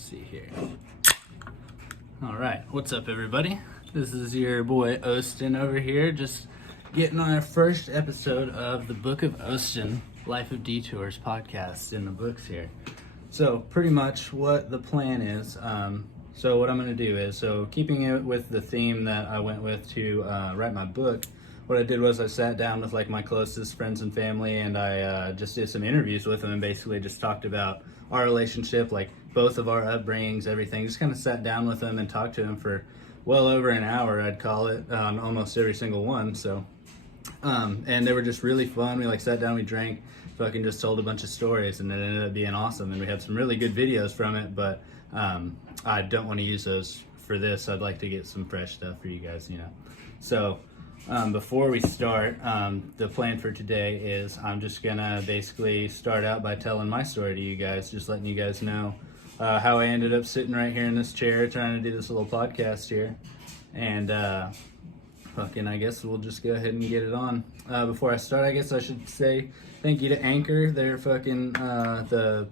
See here. All right, what's up, everybody? This is your boy Osten over here, just getting on our first episode of the Book of Osten, Life of Detours podcast in the books here. So pretty much what the plan is, so what I'm going to do is, keeping it with the theme that I went with to write my book, what I did was I sat down with like my closest friends and family, and I just did some interviews with them and basically just talked about our relationship, like both of our upbringings, everything. Just kind of sat down with them and talked to them for well over an hour, I'd call it, almost every single one. And they were just really fun. We like sat down, we drank, fucking just told a bunch of stories, and it ended up being awesome. And we had some really good videos from it, but I don't want to use those for this. I'd like to get some fresh stuff for you guys, you know. So before we start, the plan for today is I'm just gonna basically start out by telling my story to you guys, just letting you guys know how I ended up sitting right here in this chair trying to do this little podcast here. And I guess we'll just go ahead and get it on. Before I start, I guess I should say thank you to Anchor. They're fucking the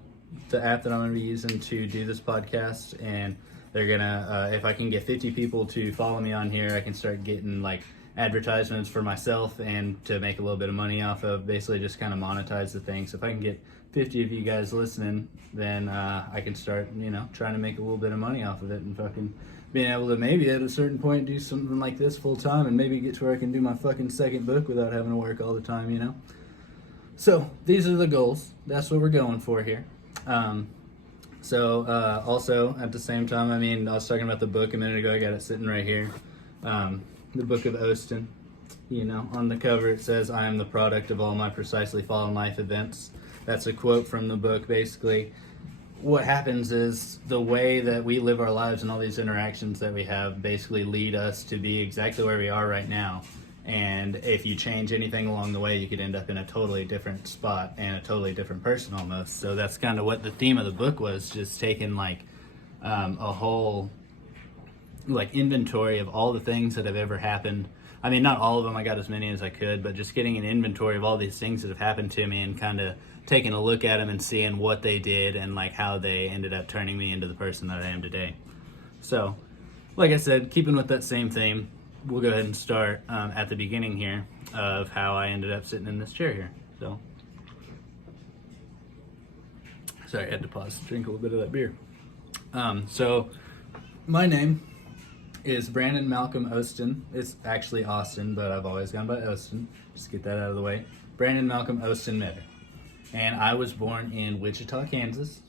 app that I'm gonna be using to do this podcast, and they're gonna if I can get 50 people to follow me on here, I can start getting like advertisements for myself and to make a little bit of money off of, basically just kind of monetize the thing. So if I can get 50 of you guys listening, then I can start, you know, trying to make a little bit of money off of it and fucking being able to maybe at a certain point do something like this full time and maybe get to where I can do my fucking second book without having to work all the time, you know? So these are the goals. That's what we're going for here. Also at the same time, I mean, I was talking about the book a minute ago. I got it sitting right here. The Book of Osten, you know, on the cover it says, "I am the product of all my precisely fallen life events." That's a quote from the book. Basically, what happens is the way that we live our lives and all these interactions that we have basically lead us to be exactly where we are right now. And if you change anything along the way, you could end up in a totally different spot and a totally different person almost. So that's kind of what the theme of the book was, just taking like a whole like inventory of all the things that have ever happened. I mean, not all of them, I got as many as I could, but just getting an inventory of all these things that have happened to me and kind of taking a look at them and seeing what they did and like how they ended up turning me into the person that I am today. So, like I said, keeping with that same theme, we'll go ahead and start at the beginning here of how I ended up sitting in this chair here. So, sorry, I had to pause to drink a little bit of that beer. So, my name is Brandon Malcolm Osten. It's actually Austin, but I've always gone by Osten. Just get that out of the way. Brandon Malcolm Osten Metter. And I was born in Wichita, Kansas.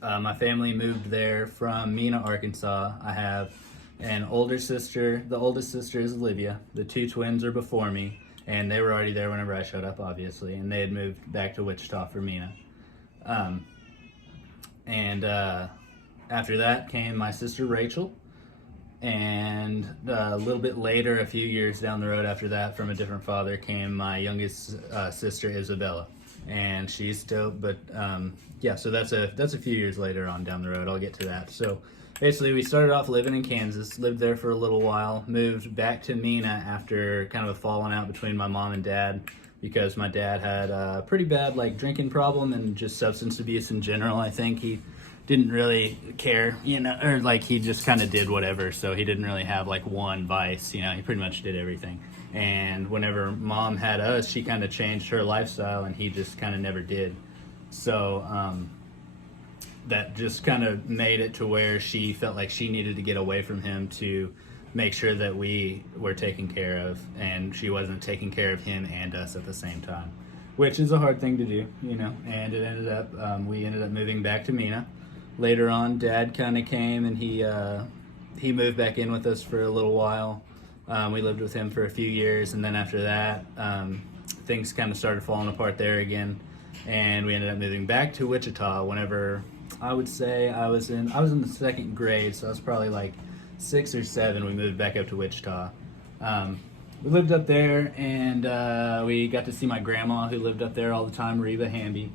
My family moved there from Mena, Arkansas. I have an older sister. The oldest sister is Olivia. The two twins are before me, and they were already there whenever I showed up, obviously, and they had moved back to Wichita from Mena. After that came my sister Rachel. And a little bit later, a few years down the road after that, from a different father, came my youngest sister Isabella, and she's dope. But so that's a few years later on down the road. I'll get to that. So basically, we started off living in Kansas, lived there for a little while, moved back to Mena after kind of a falling out between my mom and dad, because my dad had a pretty bad like drinking problem and just substance abuse in general. I think he didn't really care, you know, or like he just kind of did whatever. So he didn't really have like one vice, you know, he pretty much did everything. And whenever mom had us, she kind of changed her lifestyle and he just kind of never did. So that just kind of made it to where she felt like she needed to get away from him to make sure that we were taken care of, and she wasn't taking care of him and us at the same time, which is a hard thing to do, you know. And it ended up, we ended up moving back to Mena. Later on, Dad kind of came and he moved back in with us for a little while. We lived with him for a few years, and then after that, things kind of started falling apart there again, and we ended up moving back to Wichita. Whenever I would say I was in the second grade, so I was probably like 6 or 7. We moved back up to Wichita. We lived up there, and we got to see my grandma, who lived up there all the time, Reba Hamby.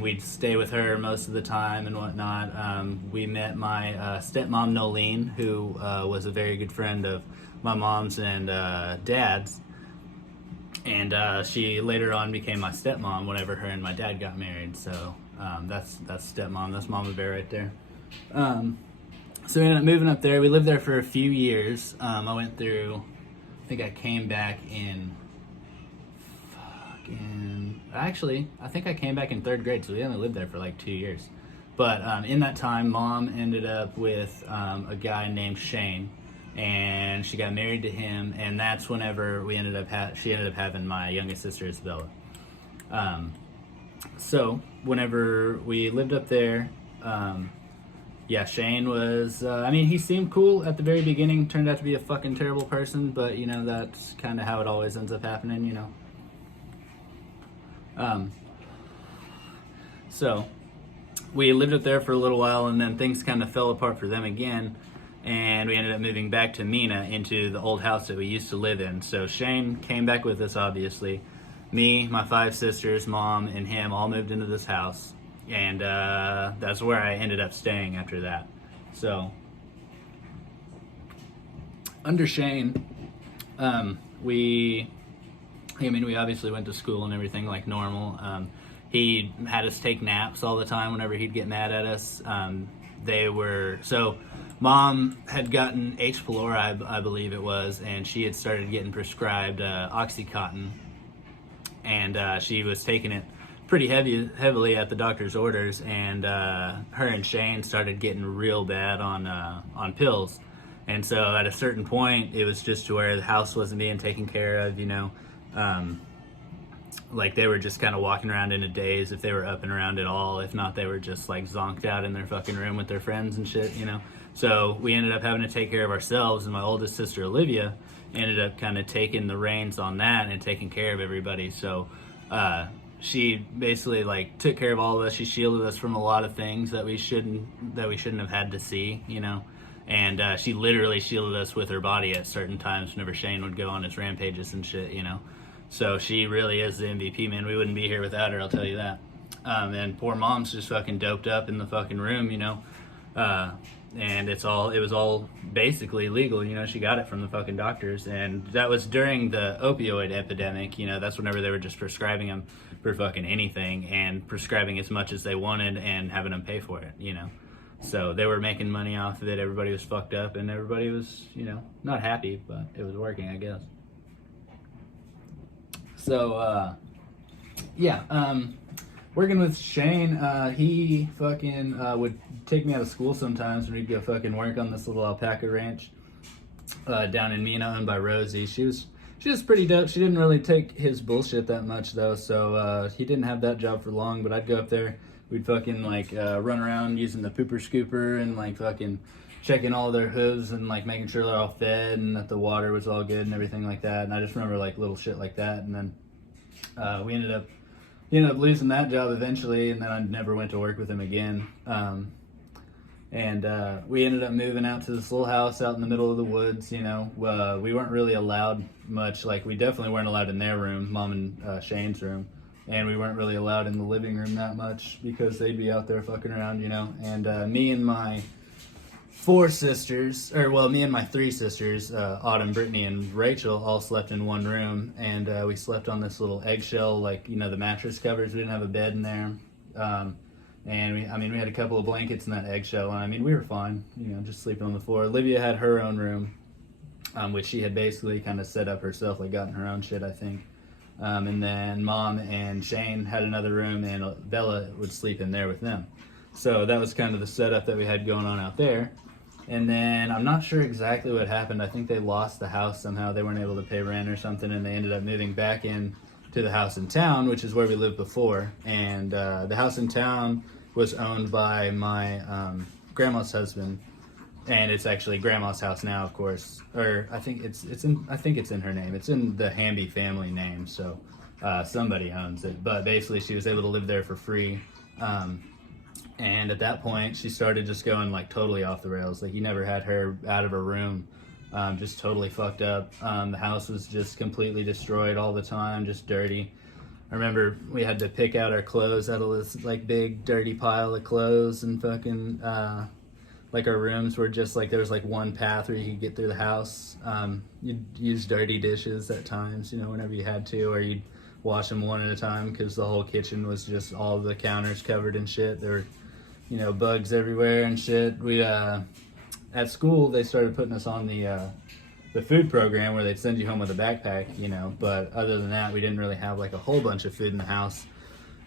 We'd stay with her most of the time and whatnot. We met my stepmom, Nolene, who was a very good friend of my mom's and dad's. And she later on became my stepmom whenever her and my dad got married. So that's stepmom. That's Mama Bear right there. So we ended up moving up there. We lived there for a few years. I went through, I think I came back in I think I came back in third grade, so we only lived there for like 2 years. But in that time, Mom ended up with a guy named Shane, and she got married to him, and that's whenever she ended up having my youngest sister, Isabella. So whenever we lived up there, Shane was, he seemed cool at the very beginning, turned out to be a fucking terrible person, but, that's kind of how it always ends up happening, So we lived up there for a little while, and then things kind of fell apart for them again, and we ended up moving back to Mina into the old house that we used to live in. So Shane came back with us, obviously. Me, my 5 sisters, Mom, and him all moved into this house, and that's where I ended up staying after that. So under Shane, we obviously went to school and everything like normal. He had us take naps all the time whenever he'd get mad at us. Mom had gotten H. pylori, I believe it was, and she had started getting prescribed Oxycontin, and she was taking it pretty heavily at the doctor's orders, and her and Shane started getting real bad on pills. And so at a certain point, it was just to where the house wasn't being taken care of, like they were just kind of walking around in a daze if they were up and around at all. If not, they were just like zonked out in their fucking room with their friends and shit, So we ended up having to take care of ourselves, and my oldest sister, Olivia, ended up kind of taking the reins on that and taking care of everybody. So she basically like took care of all of us. She shielded us from a lot of things that we shouldn't have had to see, and she literally shielded us with her body at certain times whenever Shane would go on his rampages and shit, So she really is the MVP, man. We wouldn't be here without her, I'll tell you that. And poor Mom's just fucking doped up in the fucking room, and it was all basically legal, she got it from the fucking doctors, and that was during the opioid epidemic, that's whenever they were just prescribing them for fucking anything, and prescribing as much as they wanted and having them pay for it, So they were making money off of it. Everybody was fucked up, and everybody was, not happy, but it was working, I guess. So, working with Shane, he fucking would take me out of school sometimes, and we'd go fucking work on this little alpaca ranch down in Mina, owned by Rosie. She was pretty dope. She didn't really take his bullshit that much though, so he didn't have that job for long. But I'd go up there, we'd fucking like run around using the pooper scooper and like fucking checking all their hooves and like making sure they're all fed and that the water was all good and everything like that. And I just remember like little shit like that. And then we ended up losing that job eventually, and then I never went to work with him again. We ended up moving out to this little house out in the middle of the woods. We weren't really allowed much. Like, we definitely weren't allowed in their room, Mom and Shane's room, and we weren't really allowed in the living room that much because they'd be out there fucking around, And me and my 4 sisters, me and my 3 sisters, Autumn, Brittany, and Rachel, all slept in one room, and we slept on this little eggshell, like, the mattress covers. We didn't have a bed in there, and we had a couple of blankets in that eggshell, and we were fine, just sleeping on the floor. Olivia had her own room, which she had basically kind of set up herself, like gotten her own shit, I think. And then Mom and Shane had another room, and Bella would sleep in there with them. So that was kind of the setup that we had going on out there. And then I'm not sure exactly what happened. I think they lost the house somehow. They weren't able to pay rent or something, and they ended up moving back in to the house in town, which is where we lived before. And the house in town was owned by my grandma's husband, and it's actually Grandma's house now, of course. Or I think it's in her name. It's in the Hamby family name, so somebody owns it. But basically, she was able to live there for free. And at that point, she started just going like totally off the rails. Like, he never had her out of her room, just totally fucked up. The house was just completely destroyed all the time, just dirty. I remember we had to pick out our clothes out of this like big dirty pile of clothes, and fucking like our rooms were just like, there was like one path where you could get through the house. You'd use dirty dishes at times, whenever you had to, or you'd wash them one at a time because the whole kitchen was just all the counters covered in shit. There were bugs everywhere and shit. We at school they started putting us on the food program where they'd send you home with a backpack, but other than that we didn't really have like a whole bunch of food in the house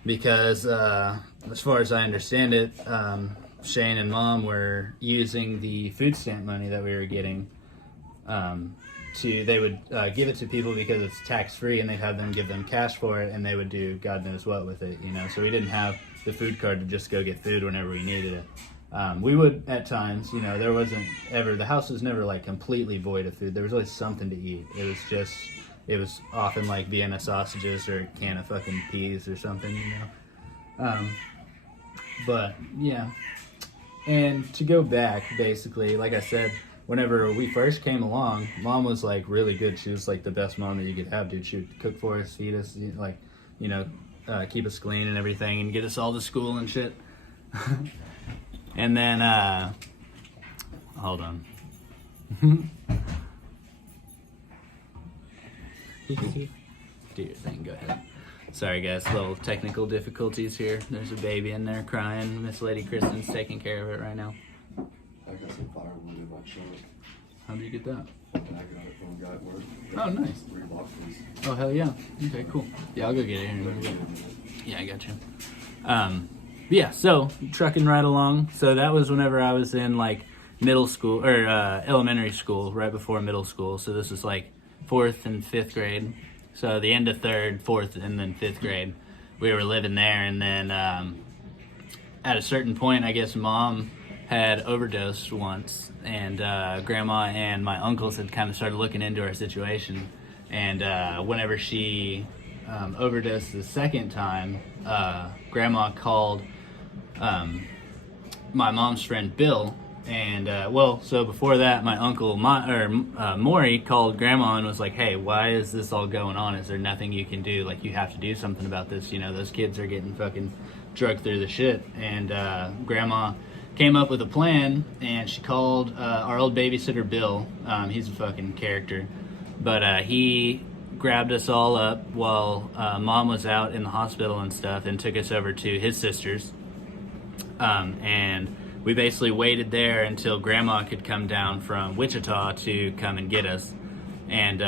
because as far as I understand it, Shane and Mom were using the food stamp money that we were getting. They would give it to people because it's tax free, and they'd have them give them cash for it, and they would do God knows what with it, So we didn't have the food card to just go get food whenever we needed it. We would at times, there wasn't ever, the house was never like completely void of food. There was always something to eat. It was often like Vienna sausages or a can of fucking peas or something, But yeah. And to go back, basically, like I said, whenever we first came along, Mom was like really good. She was like the best mom that you could have, dude. She would cook for us, feed us, keep us clean and everything, and get us all to school and shit. And then, hold on. Do your thing, go ahead. Sorry guys, little technical difficulties here. There's a baby in there crying. Miss Lady Kristen's taking care of it right now. I got some firewood in my truck. How did you get that? I got it from a guy at work. Oh, nice. 3 boxes. Oh, hell yeah. Okay, cool. Yeah, I'll go get it here in a minute. Yeah, I got you. Yeah, so trucking right along. So that was whenever I was in like middle school or elementary school, right before middle school. So this was like 4th and 5th grade. So the end of 3rd, 4th, and then 5th grade, we were living there. And then at a certain point, I guess Mom had overdosed once, and Grandma and my uncles had kind of started looking into our situation. And whenever she overdosed the second time, Grandma called my mom's friend Bill. And so before that, my uncle Maury called Grandma and was like, "Hey, why is this all going on? Is there nothing you can do? Like, you have to do something about this. Those kids are getting fucking drugged through the shit." And Grandma came up with a plan, and she called our old babysitter Bill. He's a fucking character, but he grabbed us all up while Mom was out in the hospital and stuff, and took us over to his sister's. And we basically waited there until Grandma could come down from Wichita to come and get us. And,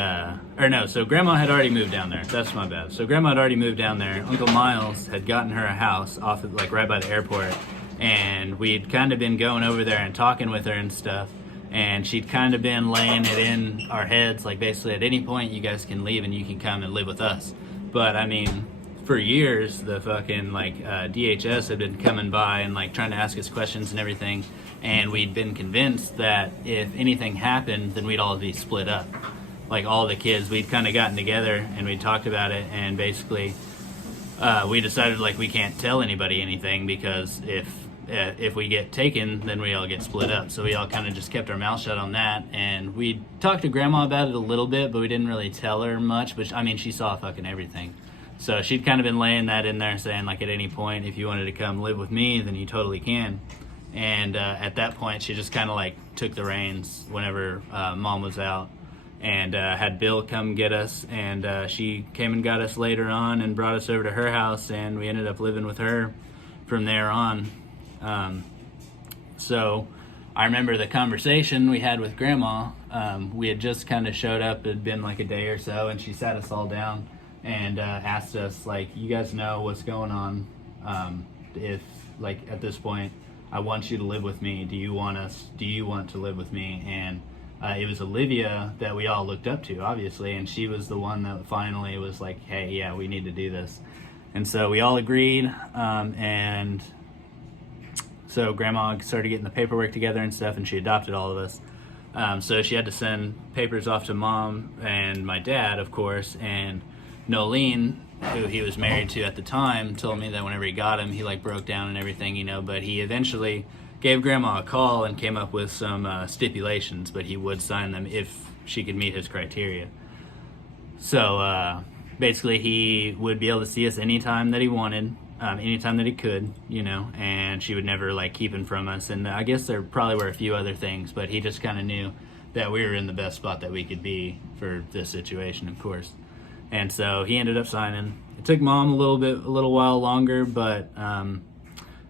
so Grandma had already moved down there. That's my bad. So Grandma had already moved down there. Uncle Miles had gotten her a house off of, like, right by the airport. And we'd kind of been going over there and talking with her and stuff. And she'd kind of been laying it in our heads, like, basically at any point you guys can leave and you can come and live with us. But, I mean, for years, the fucking, DHS had been coming by and, trying to ask us questions and everything, and we'd been convinced that if anything happened, then we'd all be split up. Like, all the kids, we'd kind of gotten together, and we'd talked about it, and basically, we decided, we can't tell anybody anything, because if we get taken, then we all get split up. So we all kind of just kept our mouth shut on that, and we talked to Grandma about it a little bit, but we didn't really tell her much, but, she saw fucking everything. So she'd kind of been laying that in there, saying, at any point, if you wanted to come live with me, then you totally can. And at that point, she just kind of, took the reins whenever Mom was out, and had Bill come get us. And she came and got us later on and brought us over to her house, and we ended up living with her from there on. So I remember the conversation we had with Grandma. We had just kind of showed up. It had been a day or so, and she sat us all down and asked us, you guys know what's going on. If, at this point, I want you to live with me. Do you want to live with me? And it was Olivia that we all looked up to, obviously, and she was the one that finally was like, "Hey, yeah, we need to do this." And so we all agreed, and so Grandma started getting the paperwork together and stuff, and she adopted all of us. So she had to send papers off to Mom and my dad, of course, and Nolene, who he was married to at the time, told me that whenever he got him, he broke down and everything, but he eventually gave Grandma a call and came up with some stipulations, but he would sign them if she could meet his criteria. So basically he would be able to see us anytime that he wanted, anytime that he could, and she would never keep him from us. And I guess there probably were a few other things, but he just kind of knew that we were in the best spot that we could be for this situation, of course. And so he ended up signing. It took Mom a little while longer, but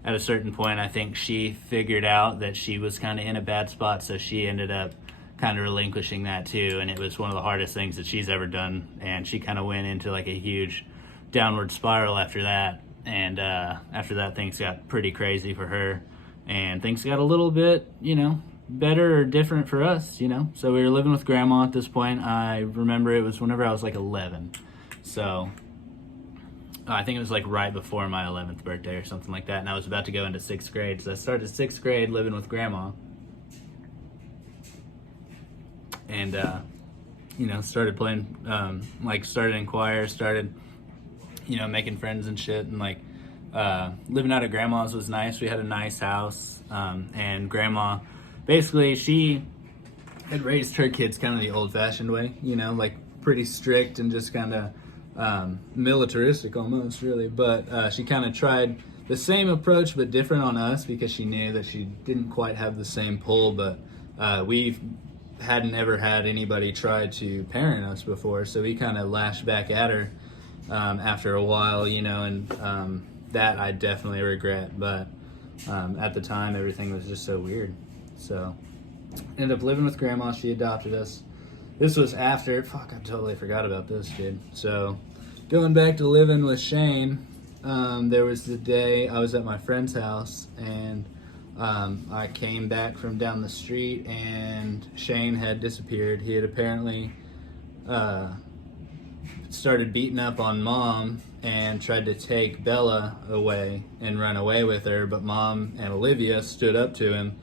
at a certain point, I think she figured out that she was kind of in a bad spot, so she ended up kind of relinquishing that too, and it was one of the hardest things that she's ever done, and she kind of went into like a huge downward spiral after that, and after that things got pretty crazy for her, and things got a little bit, better or different for us, So we were living with grandma at this point. I remember it was whenever I was like 11, so I think it was like right before my 11th birthday or something like that, and I was about to go into 6th grade, so I started 6th grade living with grandma, and started playing, started in choir, started making friends and shit, and living out at grandma's was nice. We had a nice house, and grandma, basically she had raised her kids kind of the old-fashioned way, pretty strict and just kind of militaristic almost, really, but she kind of tried the same approach but different on us, because she knew that she didn't quite have the same pull, but we hadn't ever had anybody try to parent us before, so we kind of lashed back at her after a while, and that I definitely regret, but at the time everything was just so weird. So ended up living with grandma. She adopted us. This was after, I totally forgot about this, dude. So going back to living with Shane, there was the day I was at my friend's house, and I came back from down the street, and Shane had disappeared. He had apparently started beating up on Mom and tried to take Bella away and run away with her, but Mom and Olivia stood up to him,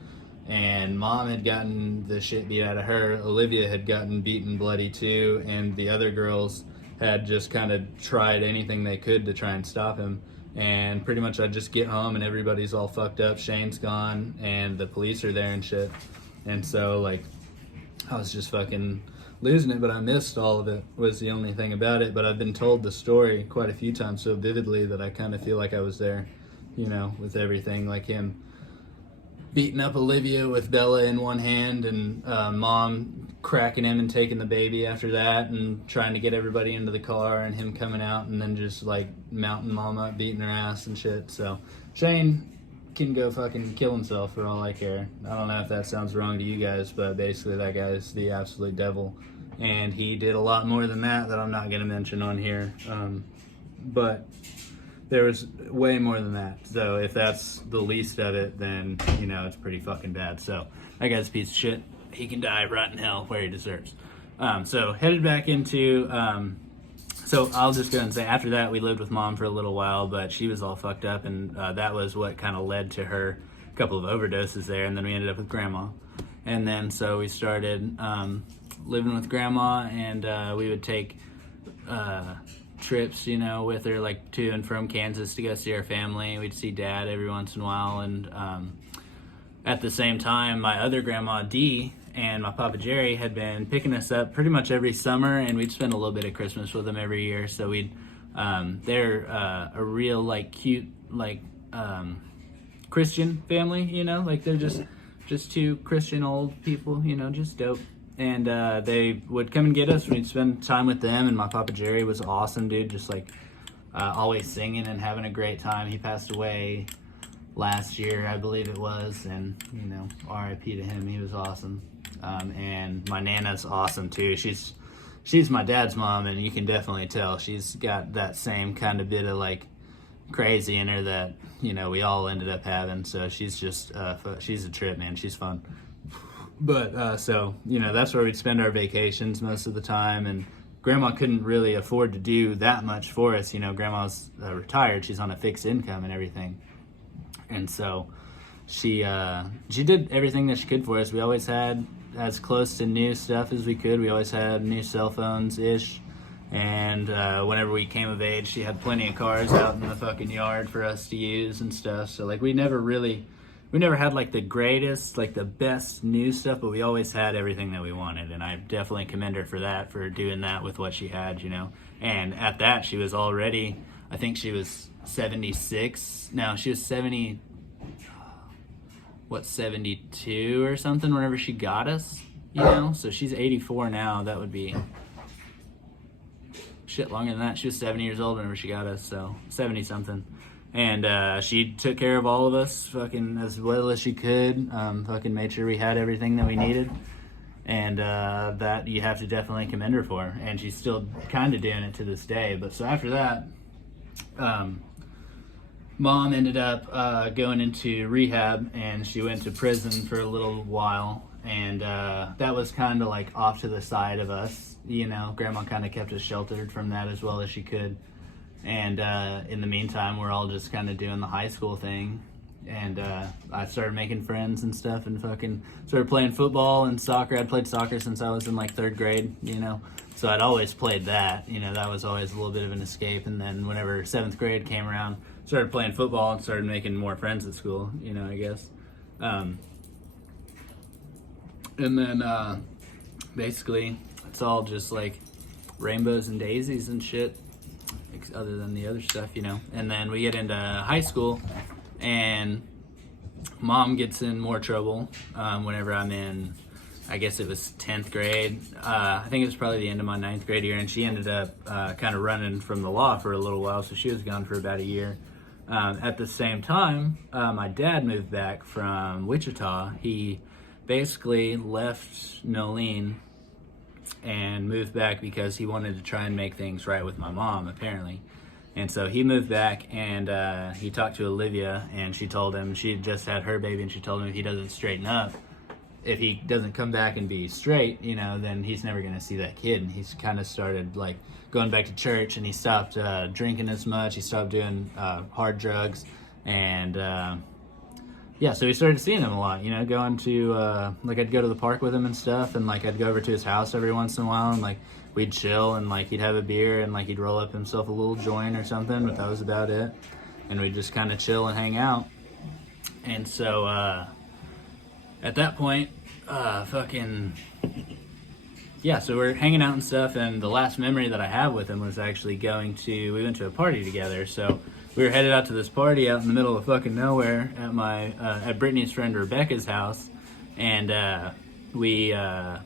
and Mom had gotten the shit beat out of her. Olivia had gotten beaten bloody too, and the other girls had just kind of tried anything they could to try and stop him. And pretty much I just get home and everybody's all fucked up. Shane's gone and the police are there and shit. And so I was just fucking losing it, but I missed all of it, was the only thing about it. But I've been told the story quite a few times so vividly that I kind of feel like I was there, with everything, like him beating up Olivia with Bella in one hand, and Mom cracking him and taking the baby after that, and trying to get everybody into the car, and him coming out and then just mounting Mom up, beating her ass and shit. So Shane can go fucking kill himself for all I care. I don't know if that sounds wrong to you guys, but basically that guy's the absolute devil, and he did a lot more than that I'm not going to mention on here, but there was way more than that. So if that's the least of it, then it's pretty fucking bad. So that guy's a piece of shit. He can die right in hell where he deserves. So headed back into so I'll just go and say, after that we lived with Mom for a little while, but she was all fucked up, and that was what kind of led to her couple of overdoses there, and then we ended up with grandma. And then so we started living with grandma, and we would take trips, with her, to and from Kansas to go see our family. We'd see Dad every once in a while, and at the same time, my other grandma Dee and my Papa Jerry had been picking us up pretty much every summer, and we'd spend a little bit of Christmas with them every year. So we'd they're a real cute Christian family, they're just two Christian old people, just dope. And they would come and get us. We'd spend time with them, and my Papa Jerry was awesome, dude. Just always singing and having a great time. He passed away last year, I believe it was, and R.I.P. to him. He was awesome. And my Nana's awesome too. She's my dad's mom, and you can definitely tell she's got that same kind of bit of crazy in her that we all ended up having. So she's just she's a trip, man. She's fun. But so that's where we'd spend our vacations most of the time, and grandma couldn't really afford to do that much for us. Grandma's retired, she's on a fixed income and everything, and so she did everything that she could for us. We always had as close to new stuff as we could. We always had new cell phones ish, and whenever we came of age, she had plenty of cars out in the fucking yard for us to use and stuff. So we never had the greatest, the best new stuff, but we always had everything that we wanted. And I definitely commend her for that, for doing that with what she had, And at that, she was already, I think she was 76. No, she was 72 or something whenever she got us, So she's 84 now. That would be shit longer than that. She was 70 years old whenever she got us, so 70 something. And she took care of all of us fucking as well as she could. Fucking made sure we had everything that we needed. And that you have to definitely commend her for. And she's still kind of doing it to this day. But so after that, Mom ended up going into rehab, and she went to prison for a little while. And that was kind of like off to the side of us. You know, Grandma kind of kept us sheltered from that as well as she could. And in the meantime, we're all just kind of doing the high school thing. And I started making friends and stuff, and fucking started playing football and soccer. I'd played soccer since I was in like 3rd grade, you know. So I'd always played that, you know, that was always a little bit of an escape. And then whenever 7th grade came around, started playing football and started making more friends at school, you know, I guess. And then basically it's all just like rainbows and daisies and shit, other than the other stuff, you know. And then we get into high school, and Mom gets in more trouble whenever I'm in, I guess it was 10th grade. I think it was probably the end of my 9th grade year, and she ended up kind of running from the law for a little while, so she was gone for about a year. At the same time, my dad moved back from Wichita. He basically left Nolene and moved back because he wanted to try and make things right with my mom, apparently. And so he moved back, and he talked to Olivia, and she told him, she had just had her baby, and she told him if he doesn't straighten up, if he doesn't come back and be straight, you know, then he's never going to see that kid. And he's kind of started like going back to church, and he stopped drinking as much. He stopped doing hard drugs. And yeah, so we started seeing him a lot, you know, going to like I'd go to the park with him and stuff. And like I'd go over to his house every once in a while, and like we'd chill, and like he'd have a beer, and like he'd roll up himself a little joint or something. But that was about it. And we'd just kind of chill and hang out. And so at that point, so we're hanging out and stuff, and the last memory that I have with him was actually we went to a party together. So we were headed out to this party out in the middle of fucking nowhere at Brittany's friend Rebecca's house, and we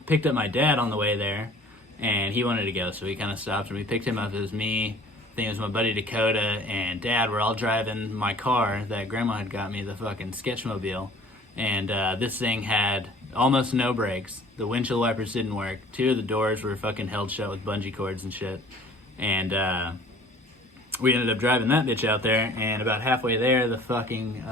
picked up my dad on the way there, and he wanted to go, so we kind of stopped, and we picked him up. It was me, I think it was my buddy Dakota, and Dad. We're all driving my car that Grandma had got me, the fucking Sketchmobile. And this thing had almost no brakes. The windshield wipers didn't work. 2 of the doors were fucking held shut with bungee cords and shit. And we ended up driving that bitch out there, and about halfway there, the fucking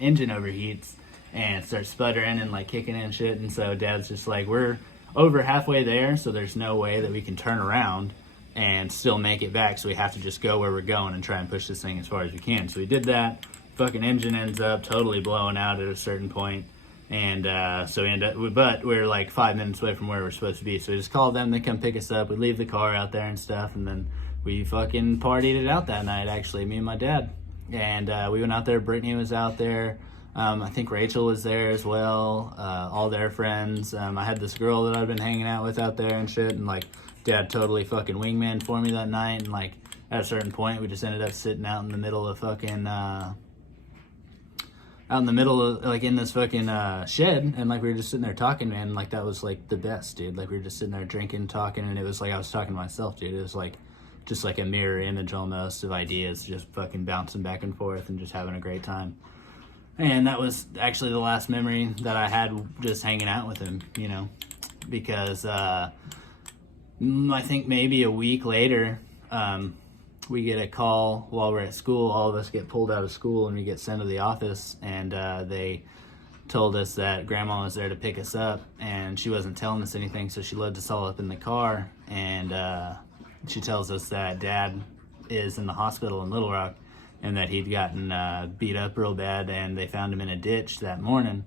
engine overheats and starts sputtering and like kicking in and shit. And so Dad's just like, we're over halfway there, so there's no way that we can turn around and still make it back. So we have to just go where we're going and try and push this thing as far as we can. So we did that. Fucking engine ends up totally blowing out at a certain point, and so we end up, but we're like 5 minutes away from where we're supposed to be, so we just called them. They come pick us up. We leave the car out there and stuff, and then we fucking partied it out that night, actually, me and my dad. And we went out there. Brittany was out there. I think Rachel was there as well, all their friends. I had this girl that I'd been hanging out with out there and shit, and like Dad totally fucking wingman for me that night. And like at a certain point, we just ended up sitting out in the middle of fucking out in the middle of, like, in this fucking shed, and like we were just sitting there talking, man. Like that was like the best, dude. Like we were just sitting there drinking, talking, and it was like I was talking to myself, dude. It was like just like a mirror image almost of ideas, just fucking bouncing back and forth and just having a great time. And that was actually the last memory that I had, just hanging out with him, you know, because I think maybe a week later, we get a call while we're at school. All of us get pulled out of school, and we get sent to the office, and they told us that Grandma was there to pick us up, and she wasn't telling us anything, so she loaded us all up in the car, and she tells us that Dad is in the hospital in Little Rock, and that he'd gotten beat up real bad, and they found him in a ditch that morning.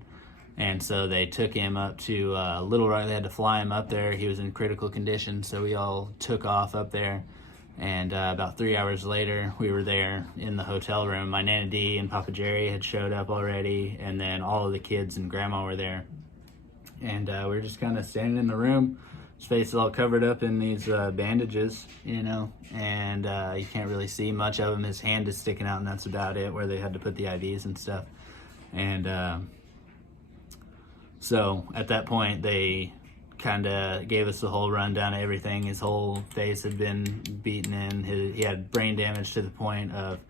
And so they took him up to Little Rock. They had to fly him up there. He was in critical condition, so we all took off up there. And about 3 hours later, we were there in the hotel room. My Nana Dee and Papa Jerry had showed up already, and then all of the kids and Grandma were there. And we were just kind of standing in the room. His face is all covered up in these bandages, you know, and you can't really see much of him. His hand is sticking out, and that's about it, where they had to put the IVs and stuff. And so at that point, they kind of gave us the whole rundown of everything. His whole face had been beaten in. He had brain damage to the point of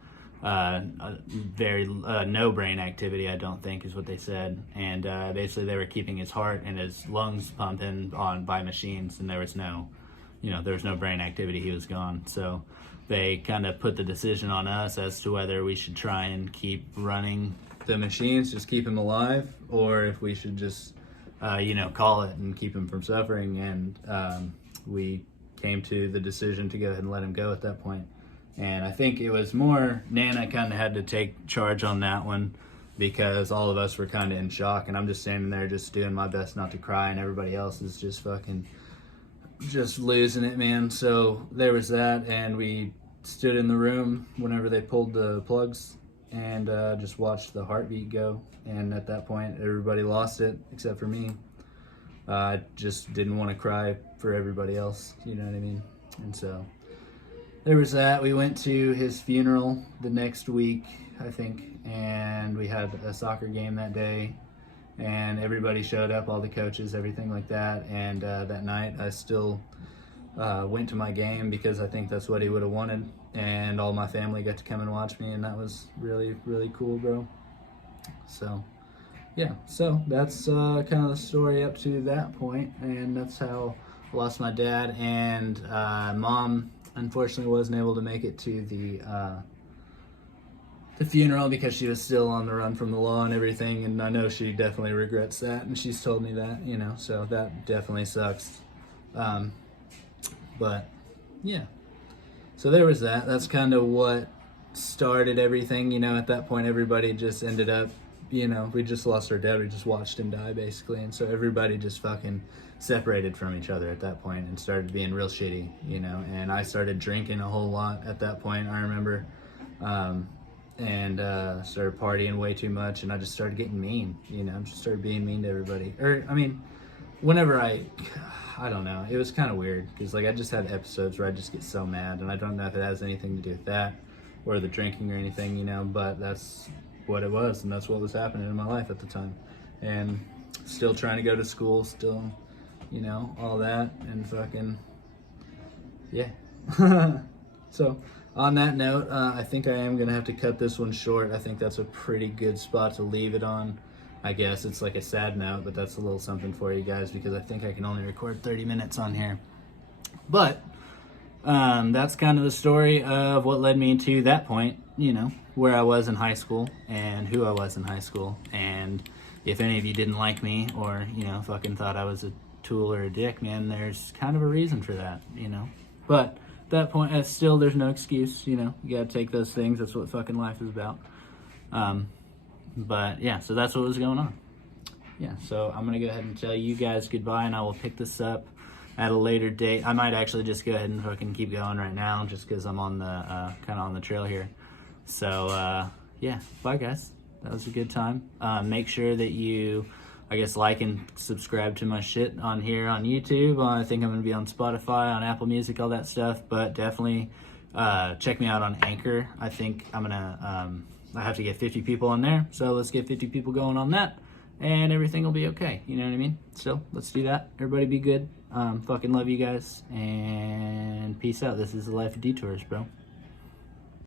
very no brain activity, I don't think is what they said. And basically they were keeping his heart and his lungs pumping on by machines, and there was no brain activity. He was gone. So they kind of put the decision on us as to whether we should try and keep running the machines, just keep him alive, or if we should just call it and keep him from suffering. And we came to the decision to go ahead and let him go at that point. And I think it was more Nana kind of had to take charge on that one, because all of us were kind of in shock, and I'm just standing there just doing my best not to cry, and everybody else is just fucking just losing it, man. So there was that, and we stood in the room whenever they pulled the plugs and just watched the heartbeat go. And at that point everybody lost it except for me. I just didn't want to cry for everybody else, you know what I mean? And so there was that. We went to his funeral the next week, I think, and we had a soccer game that day, and everybody showed up, all the coaches, everything like that. And that night I still went to my game because I think that's what he would have wanted, and all my family got to come and watch me, and that was really, really cool, bro. So yeah, so that's kind of the story up to that point, and that's how I lost my dad. And mom unfortunately wasn't able to make it to the funeral because she was still on the run from the law and everything, and I know she definitely regrets that, and she's told me that, so that definitely sucks. But yeah, so there was that. That's kind of what started everything. At that point everybody just ended up, we just lost our dad, we just watched him die basically, and so everybody just fucking separated from each other at that point and started being real shitty, and I started drinking a whole lot at that point, I remember, and started partying way too much, and I just started getting mean, just started being mean to everybody. Or I mean, whenever I don't know, it was kind of weird because I just had episodes where I just get so mad, and I don't know if it has anything to do with that or the drinking or anything, but that's what it was, and that's what was happening in my life at the time. And still trying to go to school, still all that, and fucking yeah. So on that note, I think I am gonna have to cut this one short. I think that's a pretty good spot to leave it on. I guess it's like a sad note, but that's a little something for you guys because I think I can only record 30 minutes on here. But that's kind of the story of what led me to that point, where I was in high school and who I was in high school. And if any of you didn't like me or, fucking thought I was a tool or a dick, man, there's kind of a reason for that, But at that point, still, there's no excuse, you gotta take those things. That's what fucking life is about. But yeah, so that's what was going on. Yeah, so I'm gonna go ahead and tell you guys goodbye, and I will pick this up at a later date. I might actually just go ahead and fucking keep going right now just because I'm on the kind of on the trail here. So yeah, bye guys. That was a good time. Make sure that you, I guess, like and subscribe to my shit on here on YouTube. I think I'm gonna be on Spotify, on Apple Music, all that stuff. But definitely check me out on Anchor. I think I'm gonna I have to get 50 people on there, so let's get 50 people going on that, and everything will be okay. You know what I mean? So let's do that. Everybody be good. Fucking love you guys, and peace out. This is the life of Detours, bro.